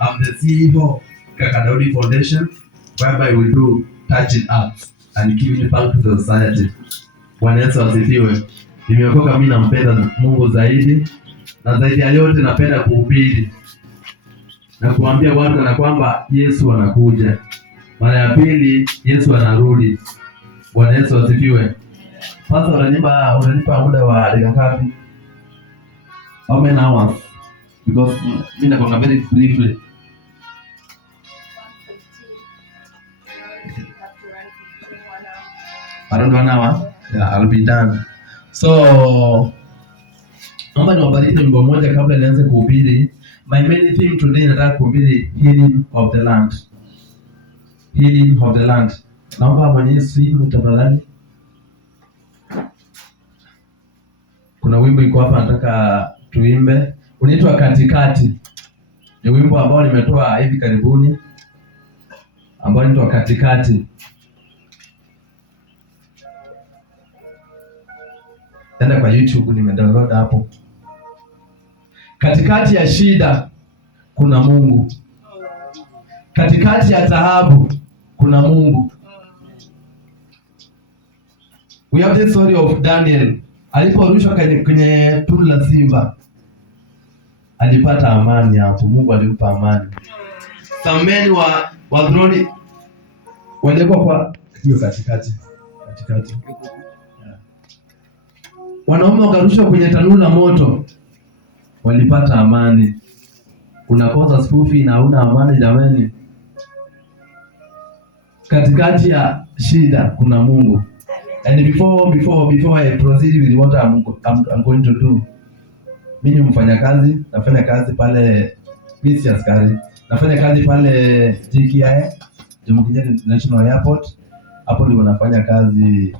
I'm the CEO Kaka Daudi Foundation, whereby we do touching arts and giving back to the society. Bwana Yesu asifiwe. Nimeokoka, mimi nampenda Mungu zaidi, na zaidi ya yote napenda kuhubiri na kuambia watu na kwamba Yesu anakuja. Mara ya pili Yesu anarudi. Bwana Yesu asifiwe. Sasa unanipa muda wa dakika ngapi? How many hours? Because mimi nakwanga very briefly. Around 1 hour? Yeah, I'll be done. So, naomba niwabariki wimbo mmoja kabla nianze kuhubiri. My main theme today nataka kuhubiri healing of the land. Healing of the land. Naomba Mwenyezi Mungu tafadhali. Kuna wimbo iko hapa nataka tuimbe. Unaitwa Katikati. Ni wimbo ambao nimetoa hivi karibuni, ambao unaitwa Katikati. Enda kwa YouTube, nimedownload hapo. Katikati ya shida kuna Mungu. Katikati ya taabu kuna Mungu. We have the story of Daniel. Aliporushwa kwenye tundu la simba, alipata amani hapo. Mungu alimpa amani. Sameni wa droni walikuwa kwa hiyo katikati. Wanaume wakarushwa kwenye tanuru la moto, walipata amani. Unakosa skufi na huna amani jamani. Katikati ya shida kuna Mungu. And before I proceed with what I'm going to do, mimi ni mfanyakazi, nafanya kazi pale, mimi si askari, nafanya kazi pale JKIA, Jomo Kenyatta International Airport. Hapo ndio nafanya kazi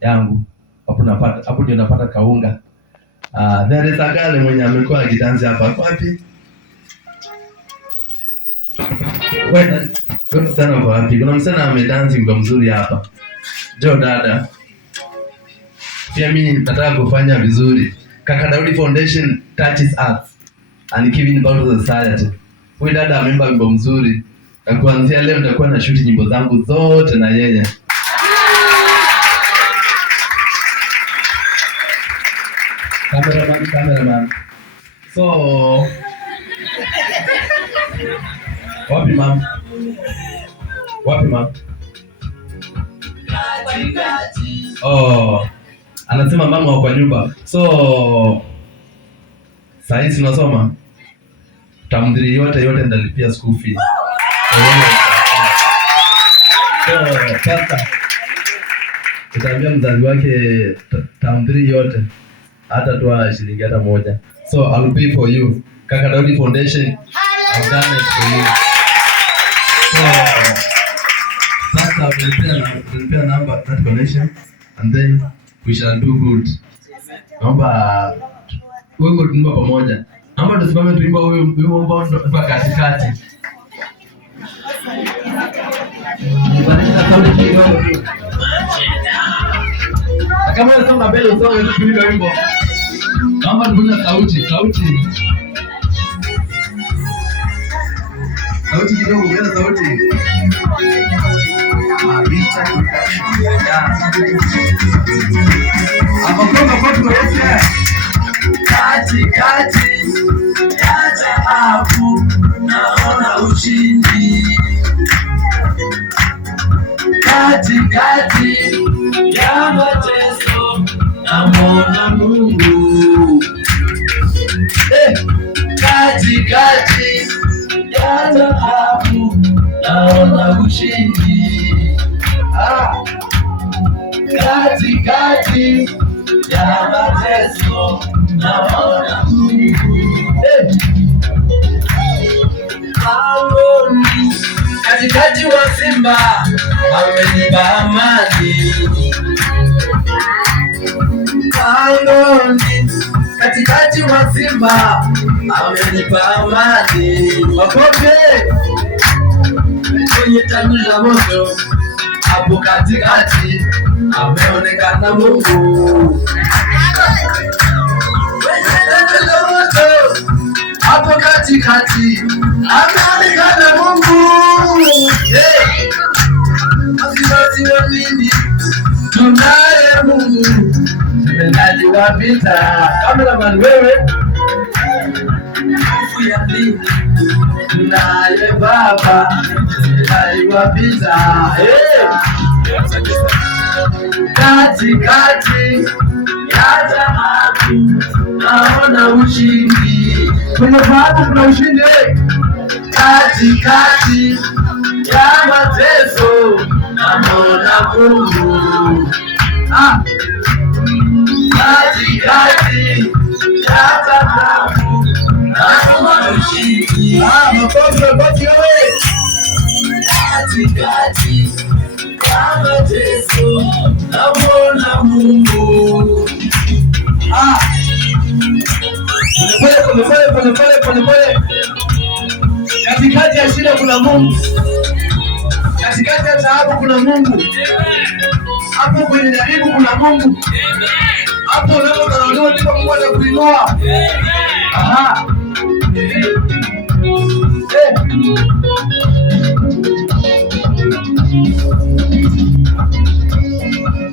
yangu. Hapo ndio napata kaunga. There is a girl mwenye amekuwa akidansi hapa. Wapi? Wewe sana wapi? Kuna msana amedansi kwa mzuri hapa. Jo dada. Pia mimi nataka kufanya vizuri. Kaka Daudi Foundation touches arts and giving back to society. Huyu dada ameimba wimbo mzuri. Na kuanzia leo nitakuwa na shoot nyimbo zangu zote na yeye. Cameraman. So, wapi ma'am? Oh, anasema mama wako kwa nyumba. So, saizi tunasoma. Tamdhiri yote ndalipia school fee. So, sasa utaambia mzazi wake tamdhiri yote, hata toa shilingi hata moja. So I'll pay for you. Kaka Daudi Foundation, I've done it for you. So sasa we'll pay a number, that connection, and then we shall do good. Naomba wewe tuimba pamoja. Naomba tusimame tuimba wimbo ambao ndo katikati. Kama unasonga mbele usonge tuimbe wimbo. Naomba tupige sauti kidogo, bila sauti. Hapo kwa tuweze katikati ya taabu naona ushindi. Katikati ya mateso naona Mungu. Katikati ya taabu naona ushindi. Katikati ya mateso naona Mungu. Katikati wa simba amenipa amani. Katikati wa simba amenipa amani. Wapoke kwenye tanuru la moto, hapo katikati ameonekana Mungu. Hapo katikati ameonekana Mungu. Wasiwasi wa nini? Tunaye Mungu mtendaji wa vita. Cameraman wewe, hofu ya nini? Tunaye Baba mtendaji wa vita. Katikati ya dhahabu naona ushindi. Kwenye dhahabu kuna ushindi. Katikati ya mateso naona Mungu. Katikati ya dhahabu naona ushindi. Makofi wewe. Katikati ya mateso naona Mungu. Pole. Katikati ya shida kuna Mungu. Katikati ya taabu kuna Mungu. Hapo kwenye jaribu kuna Mungu. Hapo unapodharauliwa ndipo Mungu anakuinua.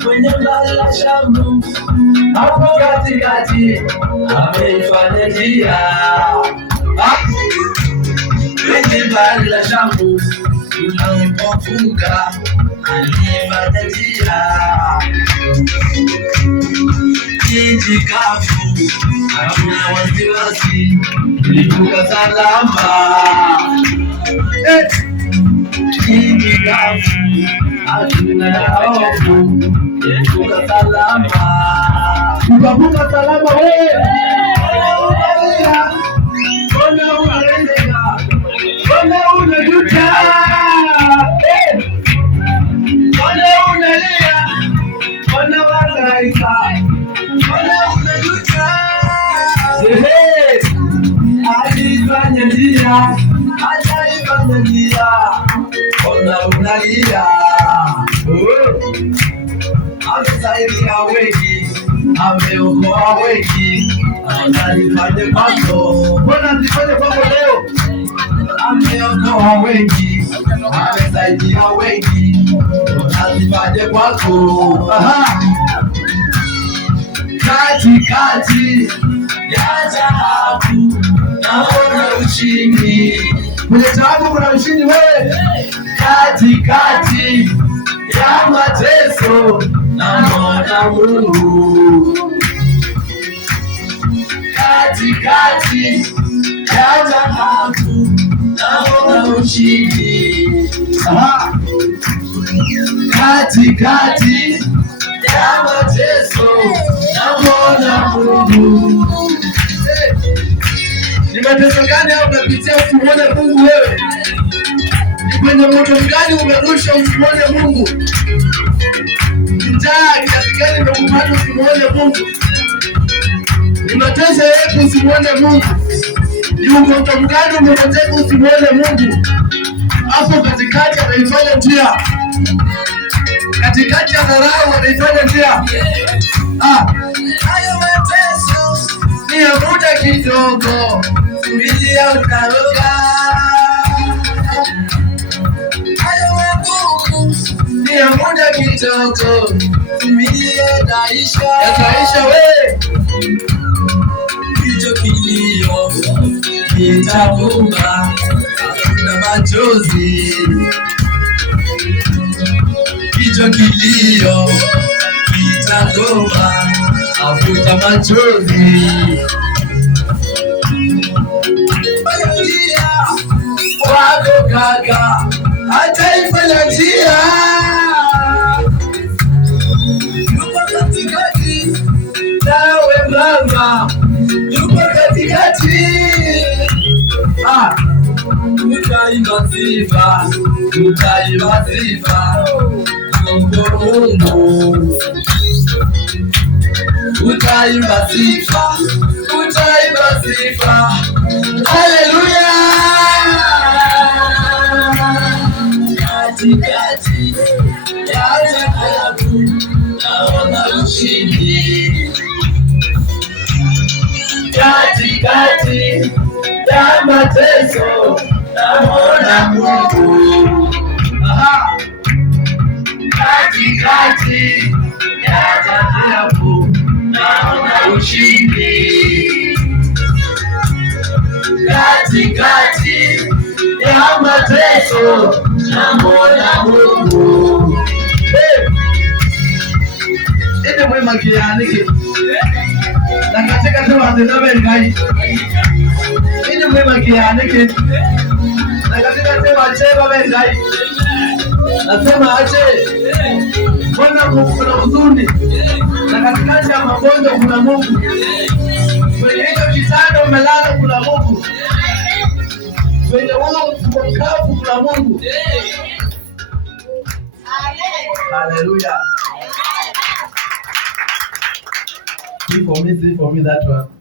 Kwenye bahari ya Shamu, hapo katikati ameifanya njia. Kwenye bahari ya Shamu unapovuka ameifanya njia. Nchi kavu hakuna wasiwasi, ulivuka salama. Nchi kavu hatuna hofu, ulivuka salama. Ukavuka salama wewe. Mbona unaenda? Mbona unajuta? Mbona unalia? Mbona wanaika? Mbona unajuta? Alifanya njia, alifanya njia. Mbona unalia? Amesaidia wengi, ameokoa wengi. Alifanya kwako, mbona alifanya kwako leo? Ameokoa wengi, amesaidia wengi. Mbona alifanya kwako? Katikati ya dhahabu naona ushindi. Kwenye dhahabu kuna ushindi wewe. Katikati ya mateso naona Mungu. Katikati ya dhahabu naona ushindi. Katikati ya mateso naona Mungu. Ni mateso gani au unapitia usimuone Mungu wewe? Ni kwenye moto gani umerusha usimuone Mungu? Njaa kiasi gani imekupata usimuone Mungu? Ni mateso yetu usimuone Mungu? Ni ugonjwa gani umepoteza usimuone Mungu? Hapo katikati anaifanya njia. Katikati ya dharau anaifanya njia. Hayo mateso ni ya muda kidogo, vumilia utaroga. Hayo magumu ni ya muda kidogo, vumilia yataisha. Yataisha wewe. Hicho kilio kitavuma, hakuna machozi. Hicho kilio kitagoma, hafuta machozi. Wako kaka ataifanya njia. Yupo katikati nawe mama, yupo katikati. Utaimba sifa, utaimba sifa Mungu. Utaimba sifa, utaimba sifa. Haleluya. Katikati ya dhahabu naona ushindi. Katikati ya mateso naona Mungu. Aha. Katikati ya taabu naona ushindi. Katikati ya mateso naona Mungu. Ende mwema kianike na katika sema ndio ngai. Ende mwema kianike na katika sema chema ngai. Nasema aje mbona kuna huzuni na katikati ya magonjwa kuna Mungu. Kwenye hicho kitanda umelala kuna Mungu. Kwenye huo mkavu kuna Mungu. Hallelujah. See for me that one.